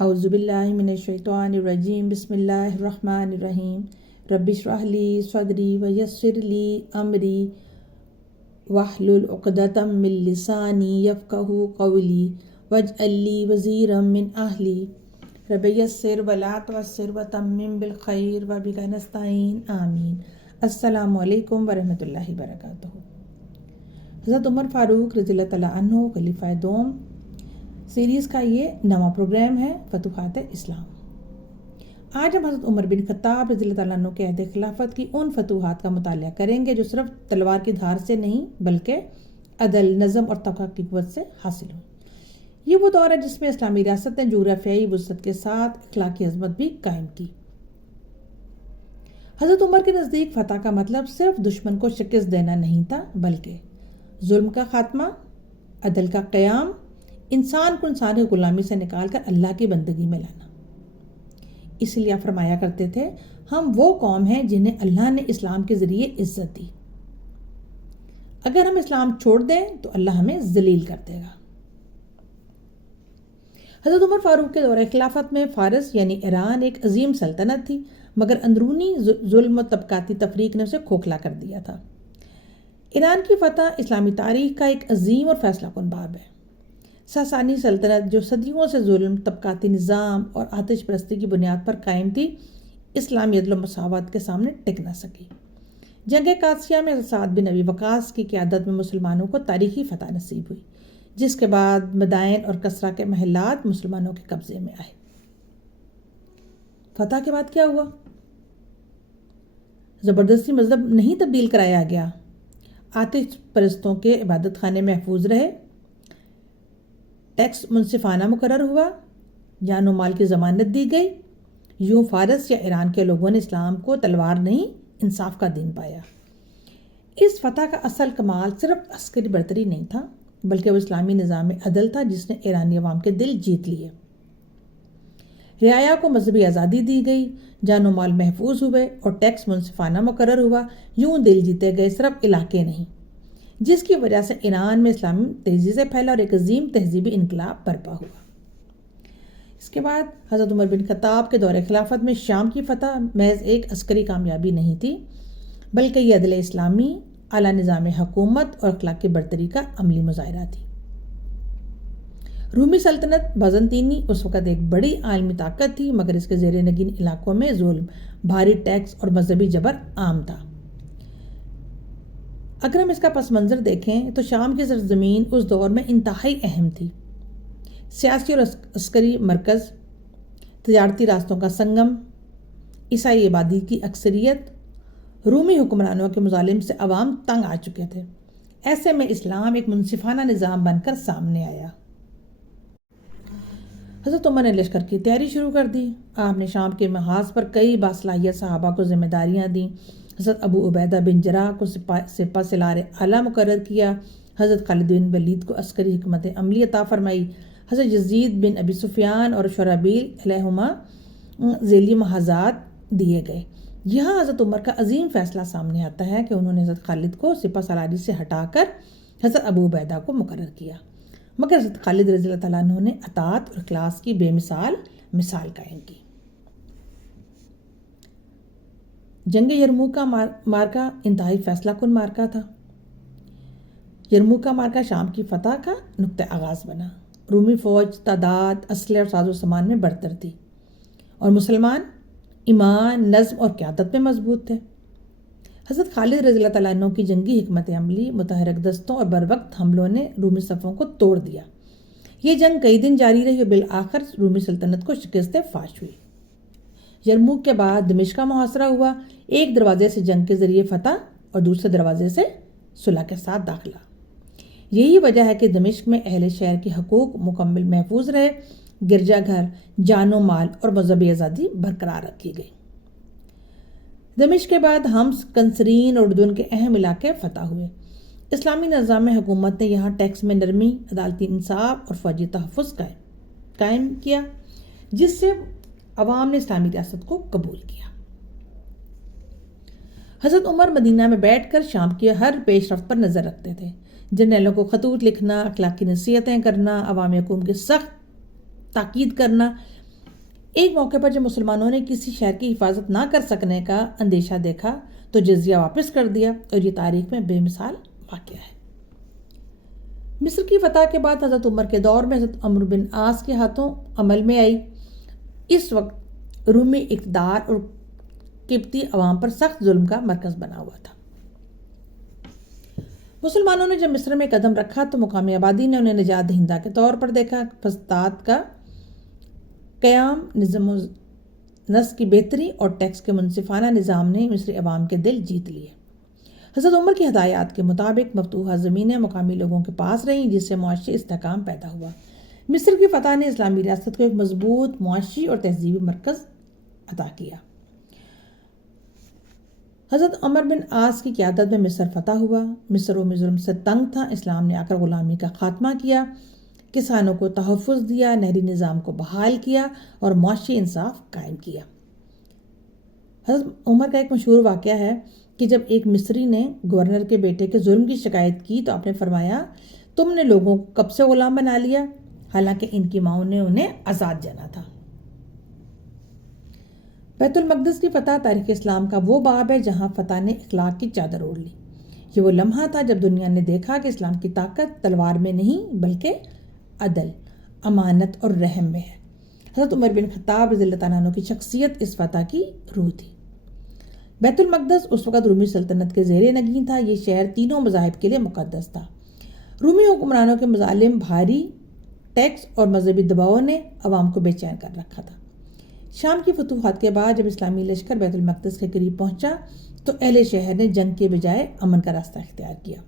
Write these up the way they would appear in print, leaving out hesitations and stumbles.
اعوذ باللہ من الشیطان الرجیم بسم اللہ الرحمن الرحیم رب اشرح لی صدری ویسر لی امری واحلل عقدۃ من لسانی یفقہوا قولی واجعل لی وزیرا من اہلی رب یسر ولا تعسر وتمم بالخیر وبک نستعین آمین۔ السلام علیکم ورحمۃ اللہ وبرکاتہ۔ حضرت عمر فاروق رضی اللہ تعالیٰ عنہ خلیفہ دوم سیریز کا یہ نواں پروگرام ہے فتوحات اسلام۔ آج ہم حضرت عمر بن خطاب رضی اللہ تعالیٰ عنہ کے عہد خلافت کی ان فتوحات کا مطالعہ کریں گے جو صرف تلوار کی دھار سے نہیں بلکہ عدل، نظم اور توقع کی قوت سے حاصل ہوں۔ یہ وہ دور ہے جس میں اسلامی ریاست نے جغرافیائی وسعت کے ساتھ اخلاقی عظمت بھی قائم کی۔ حضرت عمر کے نزدیک فتح کا مطلب صرف دشمن کو شکست دینا نہیں تھا بلکہ ظلم کا خاتمہ، عدل کا قیام، انسان کو انسان کی غلامی سے نکال کر اللہ کی بندگی میں لانا۔ اس لیے آپ فرمایا کرتے تھے، ہم وہ قوم ہیں جنہیں اللہ نے اسلام کے ذریعے عزت دی، اگر ہم اسلام چھوڑ دیں تو اللہ ہمیں ذلیل کر دے گا۔ حضرت عمر فاروق کے دور خلافت میں فارس یعنی ایران ایک عظیم سلطنت تھی، مگر اندرونی ظلم و طبقاتی تفریق نے اسے کھوکھلا کر دیا تھا۔ ایران کی فتح اسلامی تاریخ کا ایک عظیم اور فیصلہ کن باب ہے۔ ساسانی سلطنت جو صدیوں سے ظلم، طبقاتی نظام اور آتش پرستی کی بنیاد پر قائم تھی، اسلامی عدل و مساوات کے سامنے ٹک نہ سکی۔ جنگ قادسیہ میں سعد بن ابی وقاص کی قیادت میں مسلمانوں کو تاریخی فتح نصیب ہوئی، جس کے بعد مدائن اور کسرا کے محلات مسلمانوں کے قبضے میں آئے۔ فتح کے بعد کیا ہوا؟ زبردستی مذہب نہیں تبدیل کرایا گیا، آتش پرستوں کے عبادت خانے محفوظ رہے، ٹیکس منصفانہ مقرر ہوا، جان و مال کی ضمانت دی گئی۔ یوں فارس یا ایران کے لوگوں نے اسلام کو تلوار نہیں، انصاف کا دین پایا۔ اس فتح کا اصل کمال صرف عسکری برتری نہیں تھا بلکہ وہ اسلامی نظام عدل تھا جس نے ایرانی عوام کے دل جیت لیے۔ رعایا کو مذہبی آزادی دی گئی، جان و مال محفوظ ہوئے اور ٹیکس منصفانہ مقرر ہوا۔ یوں دل جیتے گئے، صرف علاقے نہیں، جس کی وجہ سے ایران میں اسلام تیزی سے پھیلا اور ایک عظیم تہذیبی انقلاب برپا ہوا۔ اس کے بعد حضرت عمر بن خطاب کے دور خلافت میں شام کی فتح محض ایک عسکری کامیابی نہیں تھی بلکہ یہ عدل اسلامی، اعلیٰ نظام حکومت اور اخلاقی برتری کا عملی مظاہرہ تھی۔ رومی سلطنت بازنطینی اس وقت ایک بڑی عالمی طاقت تھی، مگر اس کے زیر نگین علاقوں میں ظلم، بھاری ٹیکس اور مذہبی جبر عام تھا۔ اگر ہم اس کا پس منظر دیکھیں تو شام کی سرزمین اس دور میں انتہائی اہم تھی، سیاسی اور عسکری مرکز، تجارتی راستوں کا سنگم، عیسائی آبادی کی اکثریت، رومی حکمرانوں کے مظالم سے عوام تنگ آ چکے تھے۔ ایسے میں اسلام ایک منصفانہ نظام بن کر سامنے آیا۔ حضرت عمر نے لشکر کی تیاری شروع کر دی۔ آپ نے شام کے محاذ پر کئی باصلاحیت صحابہ کو ذمہ داریاں دیں۔ حضرت ابو عبیدہ بن جراح کو سپہ سالار اعلیٰ مقرر کیا، حضرت خالد بن ولید کو عسکری حکمت عملی عطا فرمائی، حضرت یزید بن ابی سفیان اور شرحبیل علیہما ذیلی محاذات دیے گئے۔ یہاں حضرت عمر کا عظیم فیصلہ سامنے آتا ہے کہ انہوں نے حضرت خالد کو سپہ سالاری سے ہٹا کر حضرت ابو عبیدہ کو مقرر کیا، مگر حضرت خالد رضی اللہ تعالیٰ عنہ نے اطاعت اور اخلاص کی بے مثال قائم کی۔ جنگ یرموک کا مارکا انتہائی فیصلہ کن مارکا تھا۔ یرموک کا مارکا شام کی فتح کا نقطہ آغاز بنا۔ رومی فوج تعداد، اسلحے اور ساز و سامان میں برتر تھی اور مسلمان ایمان، نظم اور قیادت میں مضبوط تھے۔ حضرت خالد رضی اللہ تعالیٰ عنہ کی جنگی حکمت عملی، متحرک دستوں اور بروقت حملوں نے رومی صفوں کو توڑ دیا۔ یہ جنگ کئی دن جاری رہی اور بالآخر رومی سلطنت کو شکست فاش ہوئی۔ یرموک کے بعد دمشق کا محاصرہ ہوا، ایک دروازے سے جنگ کے ذریعے فتح اور دوسرے دروازے سے صلح کے ساتھ داخلہ۔ یہی وجہ ہے کہ دمشق میں اہل شہر کے حقوق مکمل محفوظ رہے، گرجا گھر، جان و مال اور مذہبی آزادی برقرار رکھی گئی۔ دمشق کے بعد حمص، کنسرین اور اردن کے اہم علاقے فتح ہوئے۔ اسلامی نظام حکومت نے یہاں ٹیکس میں نرمی، عدالتی انصاف اور فوجی تحفظ قائم کیا، جس سے عوام نے اسلامی ریاست کو قبول کیا۔ حضرت عمر مدینہ میں بیٹھ کر شام کی ہر پیش رفت پر نظر رکھتے تھے۔ جرنیلوں کو خطوط لکھنا، اخلاقی نصیحتیں کرنا، عوامی حقوق کی سخت تاکید کرنا، ایک موقع پر جب مسلمانوں نے کسی شہر کی حفاظت نہ کر سکنے کا اندیشہ دیکھا تو جزیہ واپس کر دیا، اور یہ تاریخ میں بے مثال واقعہ ہے۔ مصر کی فتح کے بعد حضرت عمر کے دور میں حضرت عمرو بن عاص کے ہاتھوں عمل میں آئی۔ اس وقت رومی اقتدار اور قبطی عوام پر سخت ظلم کا مرکز بنا ہوا تھا۔ مسلمانوں نے جب مصر میں قدم رکھا تو مقامی آبادی نے انہیں نجات دہندہ کے طور پر دیکھا۔ فساد کا قیام، نظم و نسق کی بہتری اور ٹیکس کے منصفانہ نظام نے مصری عوام کے دل جیت لیے۔ حضرت عمر کی ہدایات کے مطابق مفتوحہ زمینیں مقامی لوگوں کے پاس رہیں، جس سے معاشی استحکام پیدا ہوا۔ مصر کی فتح نے اسلامی ریاست کو ایک مضبوط معاشی اور تہذیبی مرکز عطا کیا۔ حضرت عمر بن عاص کی قیادت میں مصر فتح ہوا۔ مصر رومی ظلم سے تنگ تھا، اسلام نے آ کر غلامی کا خاتمہ کیا، کسانوں کو تحفظ دیا، نہری نظام کو بحال کیا اور معاشی انصاف قائم کیا۔ حضرت عمر کا ایک مشہور واقعہ ہے کہ جب ایک مصری نے گورنر کے بیٹے کے ظلم کی شکایت کی تو آپ نے فرمایا، تم نے لوگوں کو کب سے غلام بنا لیا، حالانکہ ان کی ماؤں نے انہیں آزاد جانا تھا۔ بیت المقدس کی فتح تاریخ اسلام کا وہ باب ہے جہاں فتح نے اخلاق کی چادر اوڑھ لی۔ یہ وہ لمحہ تھا جب دنیا نے دیکھا کہ اسلام کی طاقت تلوار میں نہیں بلکہ عدل، امانت اور رحم میں ہے۔ حضرت عمر بن خطاب رضی اللہ تعالیٰ عنہ کی شخصیت اس فتح کی روح تھی۔ بیت المقدس اس وقت رومی سلطنت کے زیر نگین تھا۔ یہ شہر تینوں مذاہب کے لیے مقدس تھا۔ رومی حکمرانوں کے مظالم، بھاری ٹیکس اور مذہبی دباؤ نے عوام کو بے چین کر رکھا تھا۔ شام کی فتوحات کے بعد جب اسلامی لشکر بیت المقدس کے قریب پہنچا تو اہل شہر نے جنگ کے بجائے امن کا راستہ اختیار کیا۔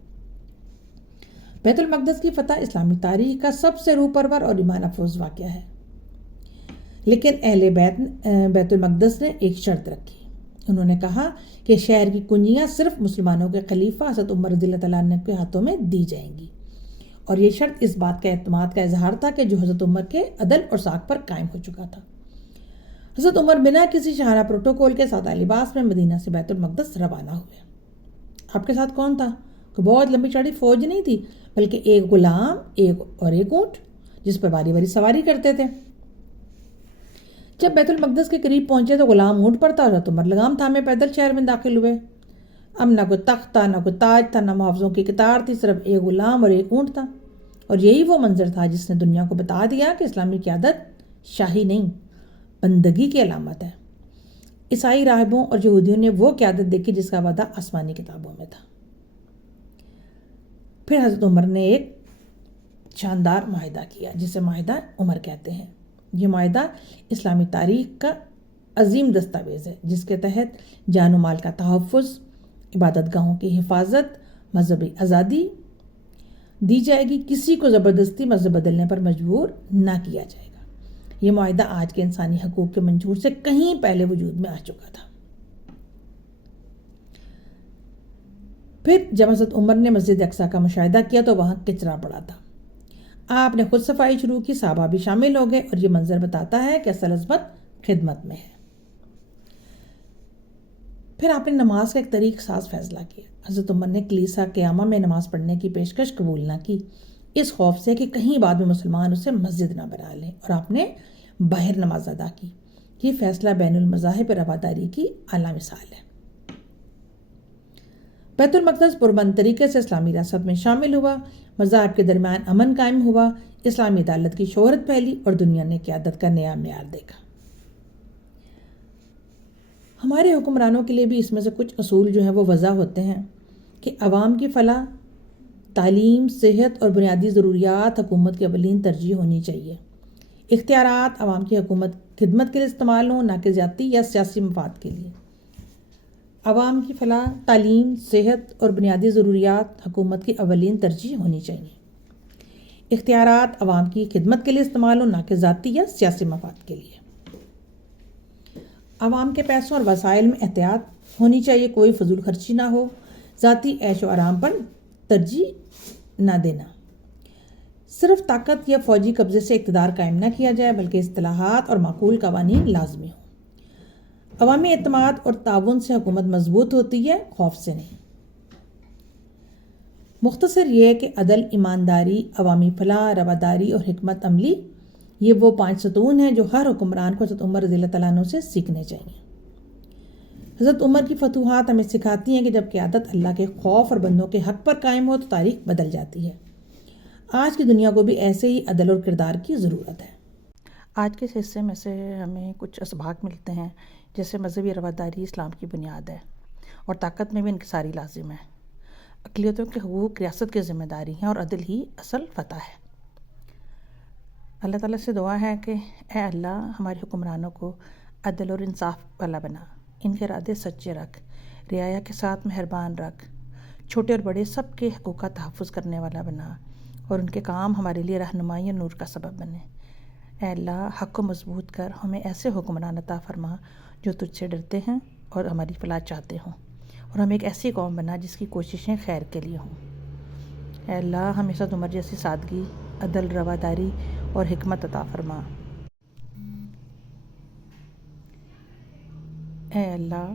بیت المقدس کی فتح اسلامی تاریخ کا سب سے روح پرور اور ایمان افروز واقعہ ہے، لیکن اہل بیت المقدس نے ایک شرط رکھی۔ انہوں نے کہا کہ شہر کی کنجیاں صرف مسلمانوں کے خلیفہ حضرت عمر رضی اللہ تعالیٰ عنہ کے ہاتھوں میں دی جائیں گی، اور یہ شرط اس بات کا اعتماد کا اظہار تھا کہ جو حضرت عمر کے عدل اور ساکھ پر قائم ہو چکا تھا۔ حضرت عمر بنا کسی شاہانہ پروٹوکول کے سادہ لباس میں مدینہ سے بیت المقدس روانہ ہوئے۔ آپ کے ساتھ کون تھا؟ کوئی بہت لمبی چوڑی فوج نہیں تھی، بلکہ ایک غلام، ایک اونٹ جس پر باری باری سواری کرتے تھے۔ جب بیت المقدس کے قریب پہنچے تو غلام اونٹ پر تھا، حضرت عمر لگام تھامے پیدل شہر میں داخل ہوئے۔ اب نہ کوئی تخت تھا، نہ کوئی تاج تھا، نہ محافظوں کی قطار تھی، صرف ایک غلام اور ایک اونٹ تھا۔ اور یہی وہ منظر تھا جس نے دنیا کو بتا دیا کہ اسلامی قیادت شاہی نہیں، بندگی کی علامت ہے۔ عیسائی راہبوں اور یہودیوں نے وہ قیادت دیکھی جس کا وعدہ آسمانی کتابوں میں تھا۔ پھر حضرت عمر نے ایک شاندار معاہدہ کیا جسے معاہدہ عمر کہتے ہیں۔ یہ معاہدہ اسلامی تاریخ کا عظیم دستاویز ہے جس کے تحت جان و مال کا تحفظ، عبادت گاہوں کی حفاظت، مذہبی آزادی دی جائے گی، کسی کو زبردستی مذہب بدلنے پر مجبور نہ کیا جائے گا۔ یہ معاہدہ آج کے انسانی حقوق کے منشور سے کہیں پہلے وجود میں آ چکا تھا۔ پھر جب حضرت عمر نے مسجد اقصیٰ کا مشاہدہ کیا تو وہاں کچرا پڑا تھا۔ آپ نے خود صفائی شروع کی، صحابہ بھی شامل ہو گئے، اور یہ منظر بتاتا ہے کہ اصل عظمت خدمت میں ہے۔ پھر آپ نے نماز کا ایک طریق ساز فیصلہ کیا۔ حضرت عمر نے کلیسا قیامہ میں نماز پڑھنے کی پیشکش قبول نہ کی، اس خوف سے کہ کہیں بعد میں مسلمان اسے مسجد نہ بنا لیں، اور آپ نے باہر نماز ادا کی۔ یہ فیصلہ بین المذاہب رواداری کی اعلیٰ مثال ہے۔ بیت المقدس پرامن طریقے سے اسلامی ریاست میں شامل ہوا، مذاہب کے درمیان امن قائم ہوا، اسلامی عدالت کی شہرت پھیلی اور دنیا نے قیادت کا نیا معیار دیکھا۔ ہمارے حکمرانوں کے لیے بھی اس میں سے کچھ اصول جو ہیں وہ وضع ہوتے ہیں کہ عوام کی فلاح، تعلیم، صحت اور بنیادی ضروریات حکومت کی اولین ترجیح ہونی چاہیے۔ اختیارات عوام کی حکومت خدمت کے لیے استعمال ہوں، نہ کہ ذاتی یا سیاسی مفاد کے لیے۔ عوام کی فلاح، تعلیم، صحت اور بنیادی ضروریات حکومت کی اولین ترجیح ہونی چاہیے۔ اختیارات عوام کی خدمت کے لیے استعمال ہوں، نہ کہ ذاتی یا سیاسی مفاد کے لیے۔ عوام کے پیسوں اور وسائل میں احتیاط ہونی چاہیے، کوئی فضول خرچی نہ ہو، ذاتی عیش و آرام پر ترجیح نہ دینا۔ صرف طاقت یا فوجی قبضے سے اقتدار قائم نہ کیا جائے، بلکہ اصطلاحات اور معقول قوانین لازمی ہوں۔ عوامی اعتماد اور تعاون سے حکومت مضبوط ہوتی ہے، خوف سے نہیں۔ مختصر یہ کہ عدل، ایمانداری، عوامی فلاح، رواداری اور حکمت عملی یہ وہ 5 ستون ہیں جو ہر حکمران کو حضرت عمر رضی اللہ تعالیٰ عنہ سے سیکھنے چاہیے۔ حضرت عمر کی فتوحات ہمیں سکھاتی ہیں کہ جب قیادت اللہ کے خوف اور بندوں کے حق پر قائم ہو تو تاریخ بدل جاتی ہے۔ آج کی دنیا کو بھی ایسے ہی عدل اور کردار کی ضرورت ہے۔ آج کے اس حصے میں سے ہمیں کچھ اسباق ملتے ہیں، جیسے مذہبی رواداری اسلام کی بنیاد ہے اور طاقت میں بھی انکساری لازم ہے۔ اقلیتوں کے حقوق ریاست کی ذمہ داری ہیں اور عدل ہی اصل فتح ہے۔ اللہ تعالیٰ سے دعا ہے کہ اے اللہ ہمارے حکمرانوں کو عدل اور انصاف والا بنا، ان کے ارادے سچے رکھ، رعایا کے ساتھ مہربان رکھ، چھوٹے اور بڑے سب کے حقوق کا تحفظ کرنے والا بنا اور ان کے کام ہمارے لیے رہنمائی اور نور کا سبب بنے۔ اے اللہ حق کو مضبوط کر ہمیں ایسے حکمران عطا فرما جو تجھ سے ڈرتے ہیں اور ہماری فلاح چاہتے ہوں، اور ہمیں ایک ایسی قوم بنا جس کی کوششیں خیر کے لیے ہوں۔ اے اللہ ہمیں حضرت عمر جیسی سادگی، عدل، رواداری اور حکمت عطا فرما۔ اے اللہ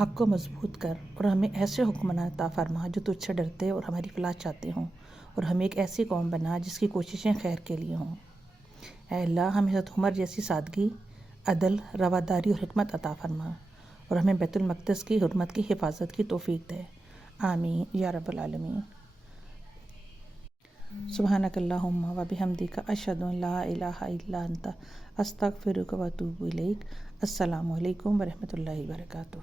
حق کو مضبوط کر اور ہمیں ایسے حکمران عطا فرما جو تجھ سے ڈرتے اور ہماری فلاح چاہتے ہوں، اور ہمیں ایک ایسی قوم بنا جس کی کوششیں خیر کے لیے ہوں۔ اے اللہ ہمیں حضرت عمر جیسی سادگی، عدل، رواداری اور حکمت عطا فرما، اور ہمیں بیت المقدس کی حرمت کی حفاظت کی توفیق دے۔ آمین یا رب العالمین۔ سبحانک اللہم و بحمدک اشہد ان لا الہ الا انت استغفرک و اتوب الیک۔ السلام علیکم ورحمۃ اللہ وبرکاتہ۔